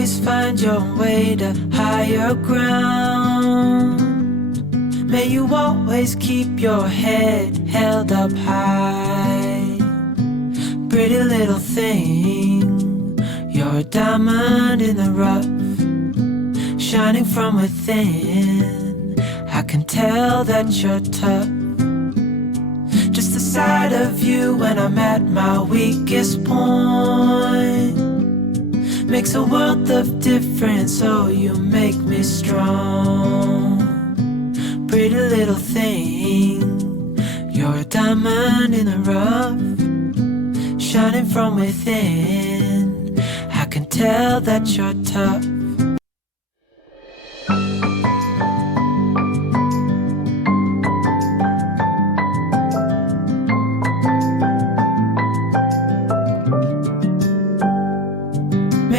always find your way to higher ground. May you always keep your head held up high. Pretty little thing, you're a diamond in the rough, shining from within. I can tell that you're tough. Just the sight of you when I'm at my weakest point makes a world of difference, oh you make me strong. Pretty little thing, you're a diamond in the rough, shining from within. I can tell that you're tough.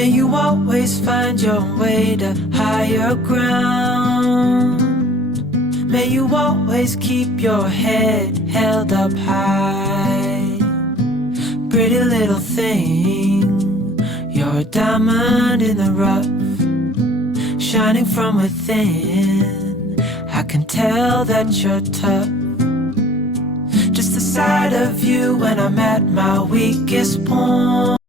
May you always find your way to higher ground. May you always keep your head held up high. Pretty little thing, you're a diamond in the rough, shining from within. I can tell that you're tough. Just the sight of you when I'm at my weakest point